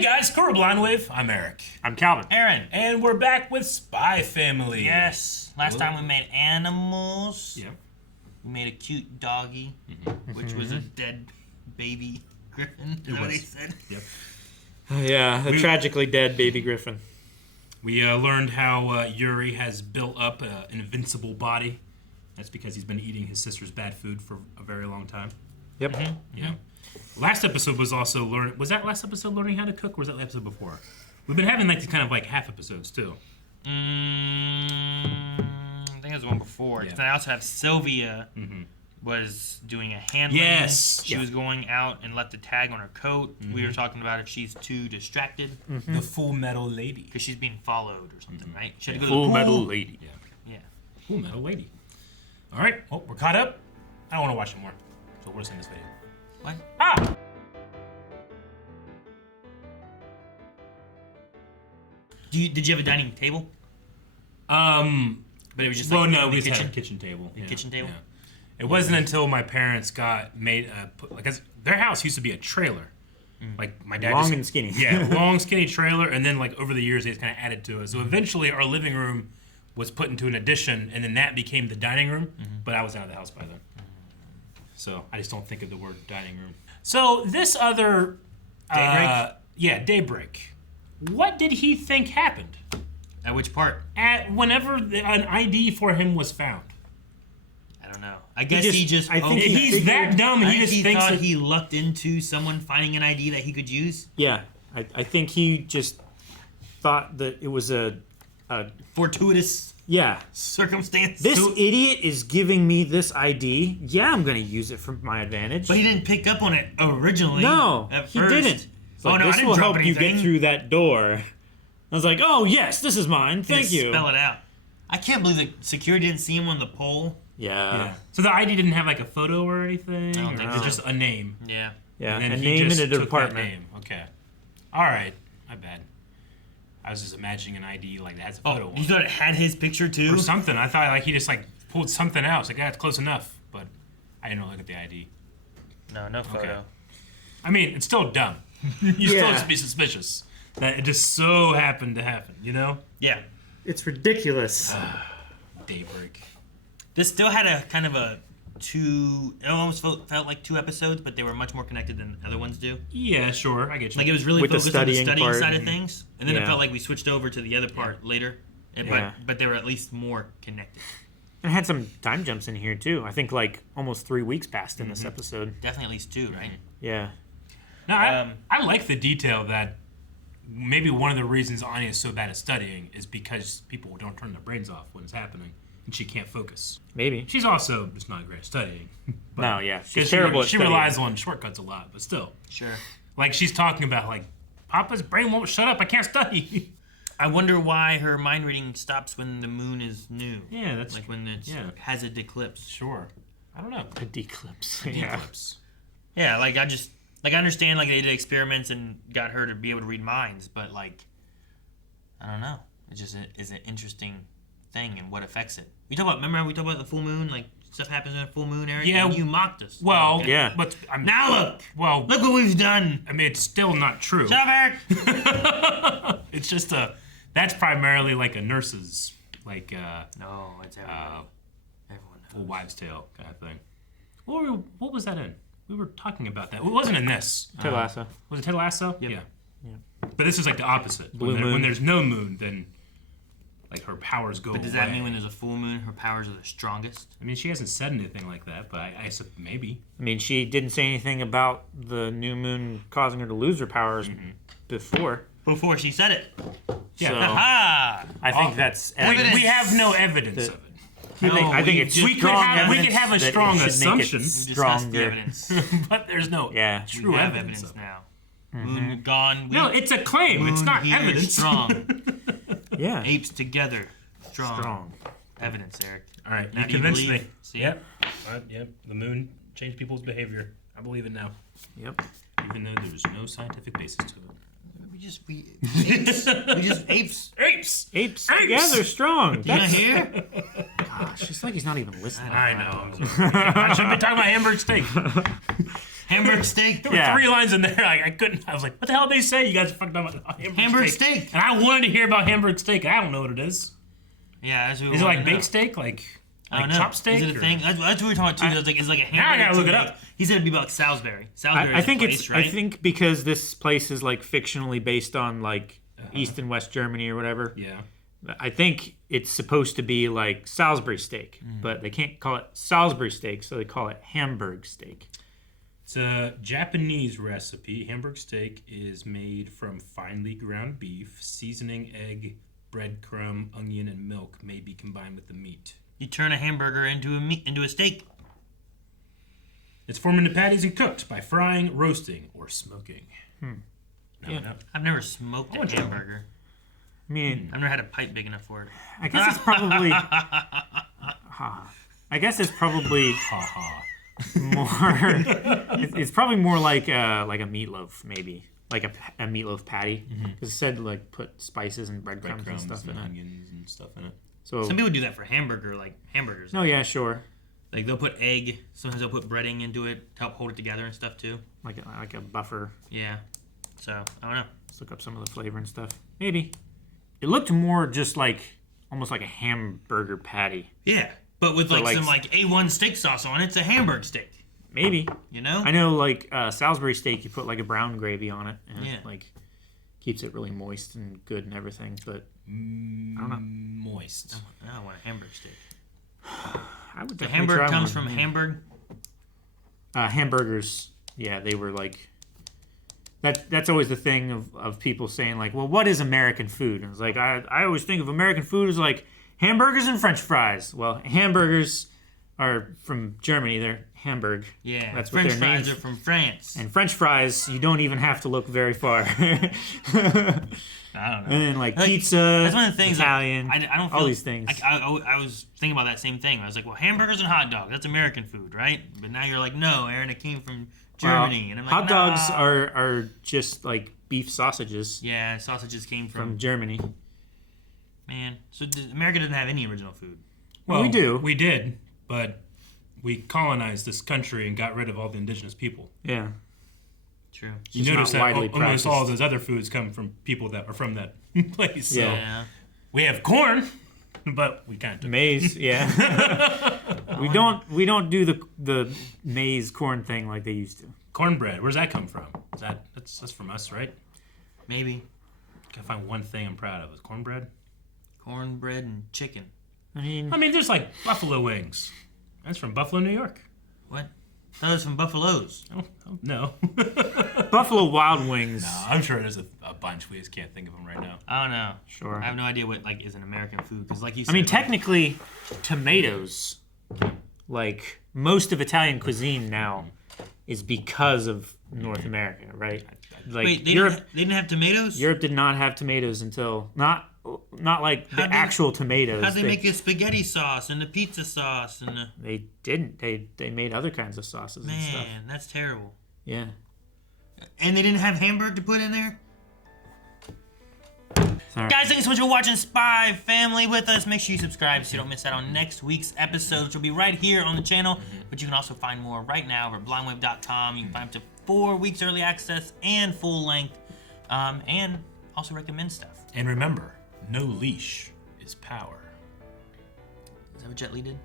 Hey guys, Colorblind Wave. I'm Eric. I'm Calvin. Aaron. And we're back with Spy Family. Yes. Last time we made animals. Yeah. We made a cute doggy, which was a dead baby griffin. Is that what he said? Yep. Yeah, a tragically dead baby griffin. We learned how Yuri has built up an invincible body. That's because he's been eating his sister's bad food for a very long time. Yep. Yeah. Last episode was also learning. Was that last episode learning how to cook, or was that the episode before? We've been having like these kind of like half episodes too. I think it was the one before. Yeah. Then I also have Sylvia was doing a handling. Yes. She was going out and left a tag on her coat. We were talking about if she's too distracted. The Full Metal Lady. Because she's being followed or something, right? She had to go Full to the Metal pool. Lady. Yeah. Full Metal Lady. All right. Well, we're caught up. I don't want to watch it more, so we're just in this video. What? Ah. Did you have a dining table? But it was just well, like no, in the we kitchen? had a kitchen table. The kitchen table? Yeah. It wasn't until my parents got made because their house used to be a trailer. Like my dad Long and skinny. Yeah, long skinny trailer, and then like over the years they just kind of added to it. So eventually our living room was put into an addition, and then that became the dining room. But I was out of the house by then, so I just don't think of the word dining room. So this other Daybreak? Daybreak. What did he think happened At which part? at whenever an ID for him was found? I don't know. I guess he just I think He's that dumb. I He think just he thinks thought that he lucked into someone finding an ID that he could use. Yeah, I think he just thought that it was a Fortuitous yeah. circumstance. This idiot is giving me this ID. Yeah, I'm gonna use it for my advantage. But he didn't pick up on it originally. no, at he first. didn't. It's like, no, I this didn't will drop help you anything. get through that door. I was like, oh yes, this is mine. Thank Just you. Spell it out. I can't believe that security didn't see him on the pole. Yeah. So the ID didn't have like a photo or anything? I don't or think it was so. just a name? Yeah. Yeah, And then a he name just and a took department. that name. Okay. All right. My bad. I was just imagining an ID like that has a photo Oh, on you it. thought it had his picture too? Or something. I thought like he just like pulled something out. It's like, yeah, it's close enough. But I didn't really look at the ID. No photo. I mean, it's still dumb. You still Yeah. have to be suspicious. That it just so happened to happen, you know? Yeah. It's ridiculous. Daybreak. This still had a kind of a it almost felt like 2 episodes, but they were much more connected than other ones do. Yeah, sure. I get you. Like it was really With the focused on the studying studying part. side of things, and then it Yeah. felt like we switched over to the other part later. Yeah. But they were at least more connected. It had some time jumps in here too. I think like almost 3 weeks passed in this episode. Definitely at least 2, right? Yeah. No, I like the detail that maybe one of the reasons Anya is so bad at studying is because people don't turn their brains off when it's happening, and she can't focus. Maybe. She's also just not great at studying. But, No, yeah. She's 'cause terrible at she studying. relies on shortcuts a lot, but still. Sure. Like she's talking about like, Papa's brain won't shut up, I can't study. I wonder why her mind reading stops when the moon is new. Yeah, that's Like when it has a eclipse. sure. I don't know. A declipse. Yeah. Eclipse. Yeah, like I understand like they did experiments and got her to be able to read minds, but like I don't know. It just is an interesting thing and what affects it. Remember we talked about the full moon, like stuff happens in a full moon, Eric? Yeah. And you mocked us. Well, Okay. Yeah. but Now look! well, Look what we've done! I mean, it's still not true. Shut up, Eric! It's just that's primarily like a nurse's, like, No, it's everyone. Everyone knows. a wives' tale kind of thing. What was that in? We were talking about that. It wasn't in this. Ted Lasso. Was it Ted Lasso? Yep. Yeah. But this is like the opposite. Blue moon. When there's no moon, then like her powers go But does away. that mean when there's a full moon, her powers are the strongest? I mean, she hasn't said anything like that, but I maybe. I mean, she didn't say anything about the new moon causing her to lose her powers before. Before she said it. Yeah. So- Aha! I think that's Evidence. We have no evidence of it. I think it's we could strong have- we evidence could have a that it strong should make it assumption. Discuss the Stronger. evidence. But there's no Yeah. true We have evidence. evidence of it. now. Moon gone. No, it's a claim. It's moon not here, evidence. Strong. Yeah. Apes together. Strong. Strong. Evidence, Eric. All right, Now you do you convinced believe? me. See? Yep. Yep. The moon changed people's behavior. I believe it now, Yep. even though there's no scientific basis to it. Apes. We just apes. Apes. Apes together strong. You not hear? Gosh, it's like he's not even listening. I know. I'm sorry. I should be talking about Hamburg Steak. Hamburg steak. There were Yeah. 3 lines in there. I couldn't. I was like, what the hell did they say? You guys are fucking talking about Hamburg steak. And I wanted to hear about Hamburg steak. I don't know what it is. Yeah, that's what we Is it wanna like know. baked steak? Like I don't know. chop steak? Is it a or- thing? That's what we were talking about too. It's like a hamburger. Now I gotta look it too. up. He said it'd be about Salisbury. Salisbury. I think is a place, it's. right? I think because this place is like fictionally based on like East and West Germany or whatever. Yeah. I think it's supposed to be like Salisbury steak, but they can't call it Salisbury steak, so they call it Hamburg steak. It's a Japanese recipe. Hamburg steak is made from finely ground beef. Seasoning, egg, breadcrumb, onion, and milk may be combined with the meat. You turn a hamburger into a steak. It's formed into patties and cooked by frying, roasting, or smoking. Now I know. I've never smoked a want to try hamburger. I mean, I've never had a pipe big enough for it. I guess it's probably. I guess it's probably Ha ha. more. It's probably more like a meatloaf, maybe like a meatloaf patty, because it said like put spices and breadcrumbs and Breadcrumbs stuff in and it. onions and stuff in it. So Some people do that for hamburgers. no, yeah, sure, Like they'll put egg. Sometimes they'll put breading into it to help hold it together and stuff too. like a buffer. Yeah. So I don't know. Let's look up some of the flavor and stuff. Maybe it looked more just like almost like a hamburger patty. Yeah, but with like some A1 steak sauce on it, it's a Hamburg steak. Maybe. You know? I know, like Salisbury steak, you put like a brown gravy on it, and Yeah. it like keeps it really moist and good and everything. But I don't know. Moist. I want a Hamburg steak. I would The definitely Hamburg try comes one. from Hamburg. Hamburgers. Yeah, they were like. That's always the thing of people saying like, well, what is American food? And it's like I always think of American food as like hamburgers and French fries. Well, hamburgers are from Germany. They're Hamburg. Yeah. That's what French their fries names. are from France. And French fries, you don't even have to look very far. I don't know. And then like Like, pizza, That's one of the things. Italian, I don't feel, all these things. I was thinking about that same thing. I was like, well, hamburgers and hot dogs, that's American food, right? But now you're like, no, Aaron, it came from Germany. Well, And I'm like, hot dogs nah. are just like beef sausages Yeah, sausages came from from Germany. man. So America doesn't have any original food. Well, we do. We did, but we colonized this country and got rid of all the indigenous people. Yeah. True. You just notice not that widely almost all of practiced. those other foods come from people that are from that place. So Yeah. we have corn, but we kind of took Maize, yeah. we don't do the maize corn thing like they used to. cornbread. Where's that come from? That's from us, right? Maybe Gotta find one thing I'm proud of. Is cornbread? cornbread and chicken. I mean, I mean, there's like buffalo wings. That's from Buffalo, New York. What? That was from Buffalo's. Oh no. Buffalo Wild Wings. I'm sure there's a bunch. We just can't think of them right now. I don't know. Sure. I have no idea what like is an American food because like you said. I mean, like, technically, tomatoes, like most of Italian cuisine now, is because of North America, right? Like wait, they didn't have tomatoes. Europe did not have tomatoes until not like the How'd they- actual tomatoes. How'd they make the spaghetti sauce and the pizza sauce and the They didn't. They made other kinds of sauces and stuff. man? That's terrible. Yeah. And they didn't have Hamburg to put in there. Sorry. Guys, thanks so much for watching Spy Family with us. Make sure you subscribe so you don't miss out on next week's episode, which will be right here on the channel. But you can also find more right now over at blindwave.com. You can find up to 4 weeks early access and full length, and also recommend stuff. And remember, no leash is power. Is that what Jet Li did?